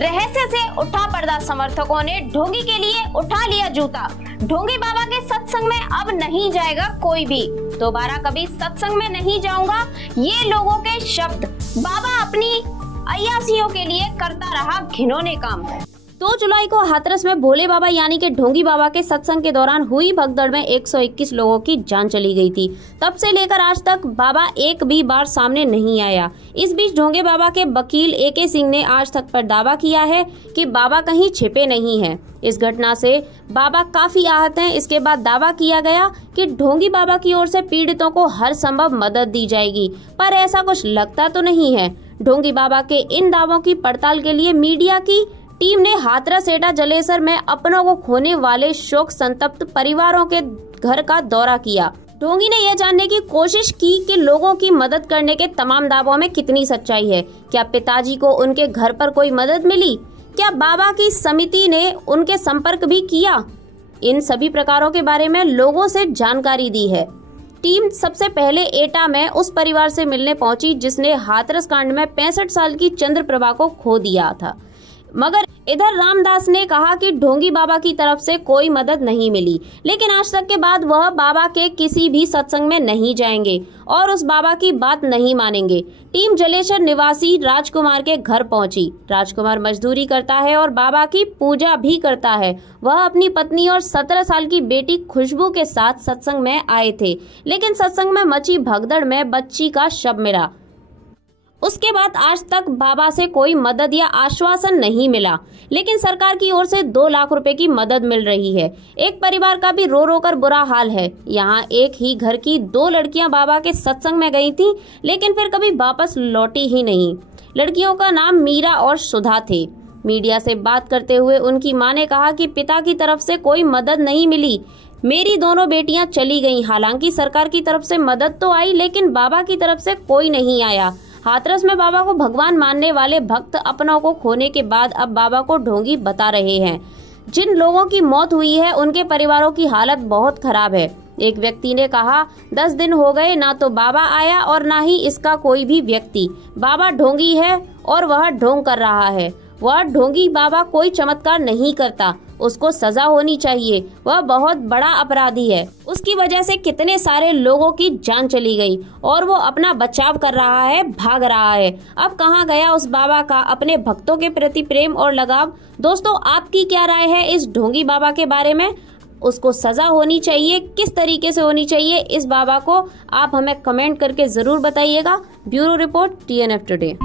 रहस्य से उठा पर्दा, समर्थकों ने ढोंगी के लिए उठा लिया जूता। ढोंगी बाबा के सत्संग में अब नहीं जाएगा कोई भी, दोबारा कभी सत्संग में नहीं जाऊंगा, ये लोगों के शब्द। बाबा अपनी अय्यासियों के लिए करता रहा घिनौने काम। 2 जुलाई को हाथरस में भोले बाबा यानी के ढोंगी बाबा के सत्संग के दौरान हुई भगदड़ में 121 लोगों की जान चली गई थी। तब से लेकर आज तक बाबा एक भी बार सामने नहीं आया। इस बीच ढोंगे बाबा के वकील AK सिंह ने आज तक पर दावा किया है कि बाबा कहीं छिपे नहीं हैं। इस घटना से बाबा काफी आहत हैं। इसके बाद दावा किया गया कि ढोंगी बाबा की ओर से पीड़ितों को हर संभव मदद दी जाएगी, पर ऐसा कुछ लगता तो नहीं है। ढोंगी बाबा के इन दावों की पड़ताल के लिए मीडिया की टीम ने हाथरस एटा जलेसर में अपनों को खोने वाले शोक संतप्त परिवारों के घर का दौरा किया। ढोंगी ने यह जानने की कोशिश की कि लोगों की मदद करने के तमाम दावों में कितनी सच्चाई है। क्या पिताजी को उनके घर पर कोई मदद मिली? क्या बाबा की समिति ने उनके संपर्क भी किया? इन सभी प्रकारों के बारे में लोगों से जानकारी दी है। टीम सबसे पहले एटा में उस परिवार से मिलने पहुंची जिसने हाथरस कांड में 65 साल की चंद्रप्रभा को खो दिया था, मगर इधर रामदास ने कहा कि ढोंगी बाबा की तरफ से कोई मदद नहीं मिली। लेकिन आज तक के बाद वह बाबा के किसी भी सत्संग में नहीं जाएंगे और उस बाबा की बात नहीं मानेंगे। टीम जलेसर निवासी राजकुमार के घर पहुंची। राजकुमार मजदूरी करता है और बाबा की पूजा भी करता है। वह अपनी पत्नी और 17 साल की बेटी खुशबू के साथ सत्संग में आए थे, लेकिन सत्संग में मची भगदड़ में बच्ची का शव मिला। उसके बाद आज तक बाबा से कोई मदद या आश्वासन नहीं मिला, लेकिन सरकार की ओर से 2 लाख रुपए की मदद मिल रही है। एक परिवार का भी रो रो कर बुरा हाल है। यहाँ एक ही घर की 2 लड़कियां बाबा के सत्संग में गई थीं, लेकिन फिर कभी वापस लौटी ही नहीं। लड़कियों का नाम मीरा और सुधा थे। मीडिया से बात करते हुए उनकी मां ने कहा कि पिता की तरफ से कोई मदद नहीं मिली। मेरी दोनों बेटियां चली गईं। हालांकि सरकार की तरफ से मदद तो आई, लेकिन बाबा की तरफ से कोई नहीं आया। हाथरस में बाबा को भगवान मानने वाले भक्त अपनों को खोने के बाद अब बाबा को ढोंगी बता रहे हैं। जिन लोगों की मौत हुई है उनके परिवारों की हालत बहुत खराब है। एक व्यक्ति ने कहा, 10 दिन हो गए, ना तो बाबा आया और ना ही इसका कोई भी व्यक्ति। बाबा ढोंगी है और वह ढोंग कर रहा है। वह ढोंगी बाबा कोई चमत्कार नहीं करता, उसको सजा होनी चाहिए। वह बहुत बड़ा अपराधी है। उसकी वजह से कितने सारे लोगों की जान चली गई और वो अपना बचाव कर रहा है, भाग रहा है। अब कहाँ गया उस बाबा का अपने भक्तों के प्रति प्रेम और लगाव? दोस्तों, आपकी क्या राय है इस ढोंगी बाबा के बारे में? उसको सजा होनी चाहिए? किस तरीके से होनी चाहिए इस बाबा को? आप हमें कमेंट करके जरूर बताइएगा। Bureau report, TNF today.